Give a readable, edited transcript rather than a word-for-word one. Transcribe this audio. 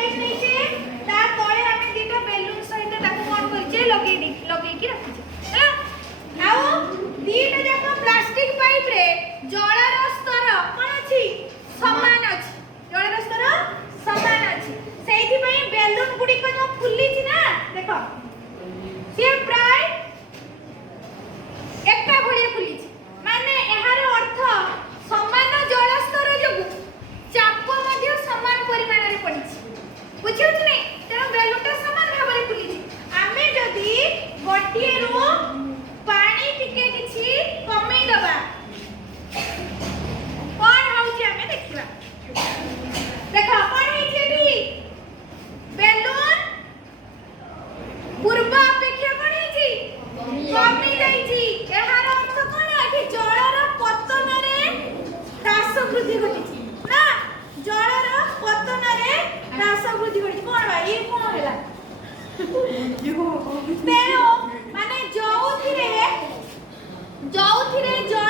price नैचे ता तळे आमे दिटा बेलून सहित ताको कोन करचे लगे की रखिचे हैला आउ दीटा जाको प्लास्टिक पाइप रे जळर स्तर कोन अछि समान अछि जळर स्तर समान अछि सेहि पई बेलून गुडी को जो फुल्ली छि ना देखो से प्राय एका भलिया फुल्ली छि माने एहार अर्थ समान जल स्तर जगु चाप मध्ये समान परिमाण रे पड़ी छि बुझियो कि नै तेरो बेलूनटा समान भाबरे फुल्ली छि आमे जदी गोटिए रो पानी टिके किछि कमै दबा कोन होउछि आमे देखिबा देखो कोन हेछि एठी बेलून पूर्व अपेक्षा कोन हेछि कमी जाइछि एहार अर्थ कोन एठी जळर पतन रे ह्रास वृद्धि घटिछि ना जळर पतन रे ह्रास वृद्धि घटिछि कोन बा ये कोन होला तेरो माने जोउथिरे जळर